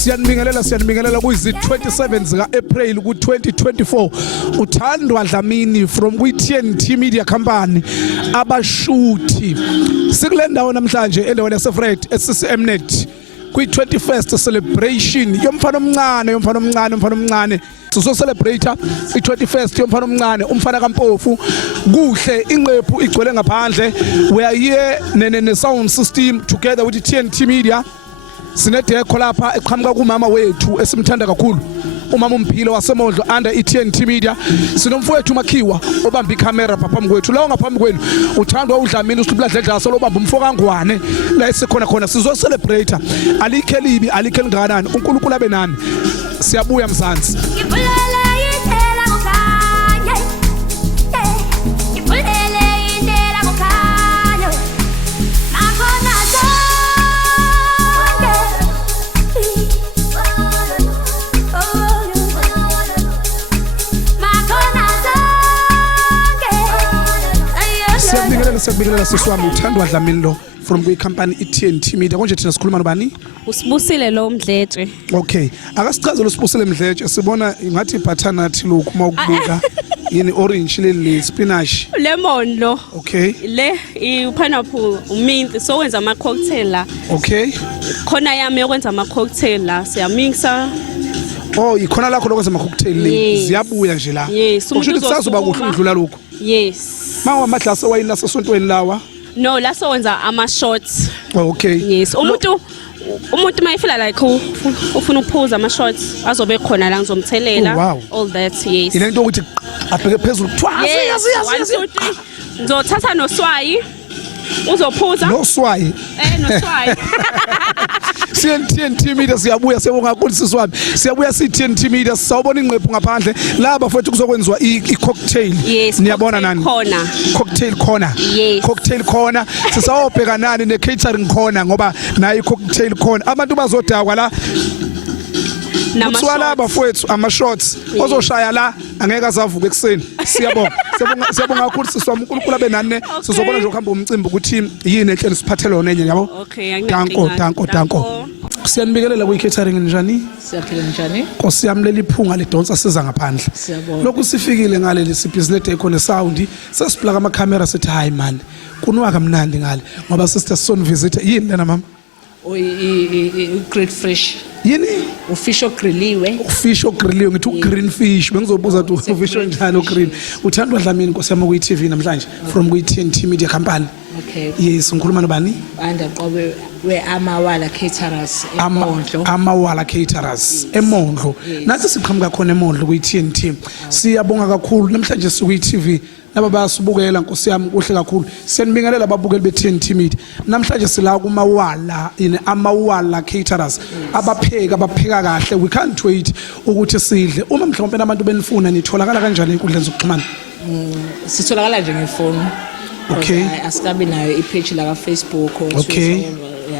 Siyanibingelela kuyizi 27 zika April ku2024 uThandwa Dlamini from TNT Media Company abashuthi sikule ndawo namhlanje endaweni yaseFred eCCMnet kwi21st celebration yomfana omncane sizo celebrate i21st yomfana omncane umfana kaMpofu kuhle inqephu igcwele ngaphandle we are here ne sound system together with TNT Media sinedekho lapha eqhamuka kumama wethu esimthanda kakhulu umama umphilo wasemondlo under TNT Media sinomfowethu Makhiwa obamba icamera phambi kwethu lawo ngaphambi kwenu uThandwa uDlamini uSibladledla solo bamba umfokangwane la esikhona sizo celebrate alikhe libi alikhe linganani uNkulunkulu abe nani siyabuya Mzansi Siyabingelela siswami uThandwa Dlamini lo from kwi company TNT Media konje thina sikhuluma nobani usibusile lo Mdletshe okay akasichazele usibusile Mdletshe sibona ngathi butternut lokhu mawukubuka yini orange le spinach lemon lo okay le I pineapple mint so wenza ama cocktail la okay khona yami yokwenza ama cocktail la siyamixa oh ikhona lakho lokwenza ama cocktail le ziyabuya nje la ukusho ukuthi sazoba kuhle udlula lokho yes mawa amadlasa wayini nasesontweni lawa no la so wenza ama shots okay yes umuntu mayifila like ufuna ukuphuza ama shots azobe khona la ngizomthelela all that yes ilento ukuthi abheke phezulu thwasa yes ngizothatha noswayi uzophuza noswayi noswayi TNT Media siyabuya sebonga kakhulu siswami siyabuya TNT Media sawubona inqephu ngaphandle laba futhi kuzokwenziwa icocktail niyabona nani cocktail corner sisawobheka nani ne catering corner ngoba nayi icocktail corner abantu bazodakwa la namaswala abafowethu ama shots ozoshaya la angeke azavuka ekseni siyabonga kakhulu siswami uNkulunkulu abe nani sizobona nje ukuhamba umcimbi ukuthi yini enhle siphathele yona enye yabo okay danko siyanibikelela kwi catering njani siyaphila njani Nkosi yami leli phunga lidonsa siza ngaphandle lokhu sifikile ngale lesibhiziness ekhona sound sesiplaka ama camera sithi hayi man kunwa kamnandi ngale ngoba sister son visit yini lena mama great fresh yini ufish ogrilliwe ngithi green fish bengizobuza ukuthi ufish njani ogreen uThandwa Dlamini Nkosi yami kwi TV namhlanje from kwi TNT Media Company okay yes ngikhuluma nobani andaqobe Amawala Caterers eMondlo nathi siqhamuka khona eMondlo kwi TNT siyabonga kakhulu namhlanje sikwi TV laba bayasibukela Nkosi yami kuhle kakhulu siyanibingelela ababukeli be TNT Media namhlanje sila kuMawala Amawala Caterers abapheka kahle we can't wait ukuthi sidle uma mhlawumbe abantu benifuna nitholakala kanjani enkundleni zokuxhumana sitholakala nje ngefoni okay asikabi nayo ipage la ka Facebook okay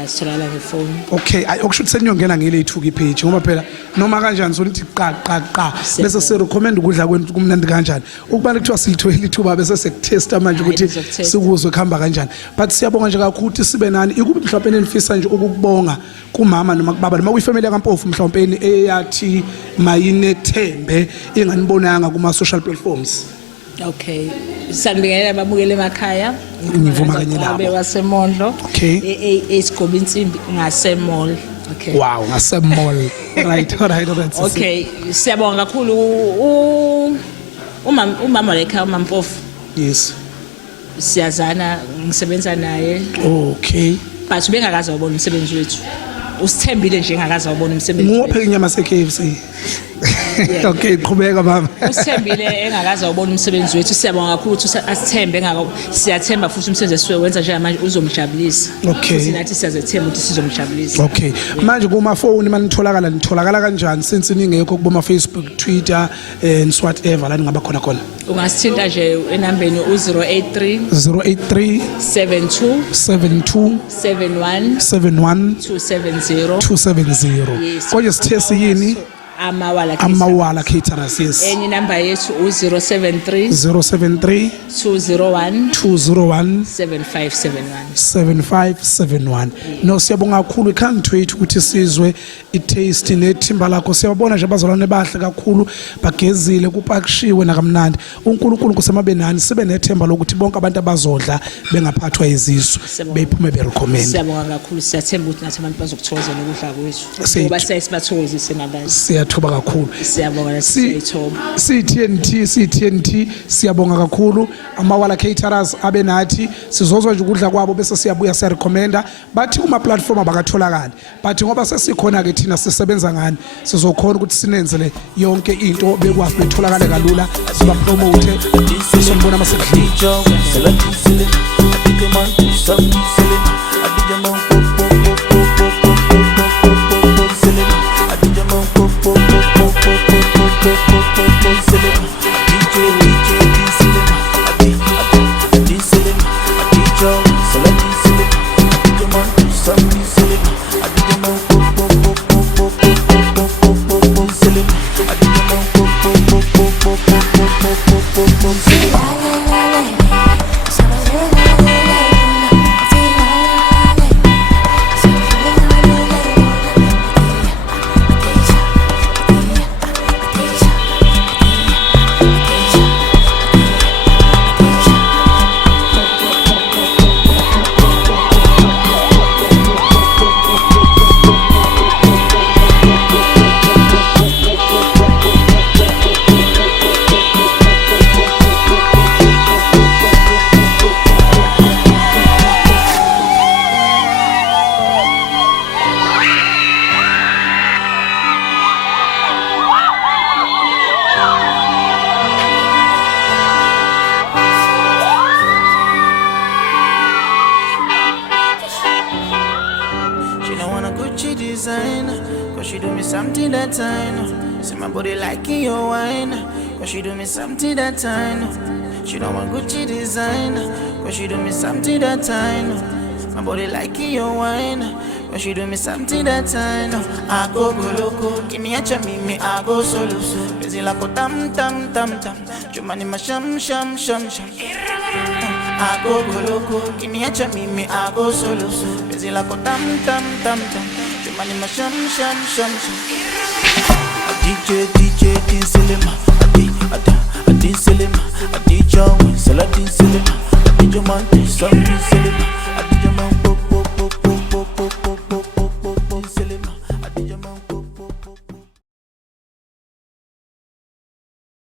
sitholakala ngefoni okay okusho ukuthi senyongena ngile ithuki page ngoba phela noma kanjani solithi qa bese se recommend ukudla kwenu kumnandi kanjani ukubana kuthiwa silithwele ithuba bese sekutesta manje ukuthi sikuzwe khamba kanjani but siyabonga nje kakhulu ukuthi sibe nani ikubi mhlawumbe nifisa nje ukubonga kumama noma kubaba noma kuyifamily kaMpofu mhlawumbe eyathi mayinethembe inganibonanga kuma social platforms okay sanibingelela ababukele emakhaya ngivuma kanye labo abewasemondlo esigoma insimbi ngasemall okay wow ngasemall right okay siyabonga kakhulu umama lekhaya uMampofu yes siyazana ngisebenza naye okay but ubengakaza ubona umsebenzi wethu usithembile nje engakaza ubona umsebenzi ngopheka inyama seKFC okay qhubeka baba usithembile engakaza ubona umsebenzi wethu siyabonga kakhulu ukuthi asithembe siyathemba futhi umsebenzi esiwenza nje manje uzomjabulisa okay sinathi siyazethemba ukuthi sizomjabulisa okay manje kuma phone manitholakala kanjani since ningekho kuboma Facebook Twitter and whatever la ngaba khona ungasithinta nje enambeni u083 72 71 270 konje sithesi yini Amawala Caterers, yes. enye number yethu u-073 073 201 201 7571. 7571. No, siyabonga kakhulu. I can't wait ukuthi sizwe i-taste nethimba lakho. Siyabona nje abazalwane bahle kakhulu, bagezile, kupakishiwe nakamnandi. uNkulunkulu kusemabenani sibe nethemba lokuthi bonke abantu abazodla bengaphathwa izisu bephume berecommend. Siyabonga kakhulu, siyathemba ukuthi nathi abantu bazokuthokozela ukudla kwethu. Ngoba sibathokozise nabantu. Siyathoba kakhulu. Siyabonga nathi siyithoba. CTNT siyabonga kakhulu. Amawala Caterers abe nathi sizozwa nje ukudla kwabo bese siyabuya siyarecommenda. Bathi kuma platform abakatholakali. But ngoba sesikhona ke thina sisebenza ngani sizokhona ukuthi sinenzele yonke into bekwazi betholakala kalula siba promote sisonibona masedlini. Cause she do me something that I know. See my body liking your wine. Cause she do me something that I know. She don't want Gucci designer. Cause she do me something that I know. My body liking your wine. Cause she do me something that I know. I go loco. Kiniacha mimi I go solo. Busy like a tam tam tam tam. Jumani ma sham sham sham sham. I go loco. Kiniacha mimi I go solo. Busy like a tam tam tam tam. Jumani ma sham sham sham sham. DJ Dinselema, a Dinselema, a DJ Win, Saladin Selema, a DJ Monte, some Dinselema, a DJ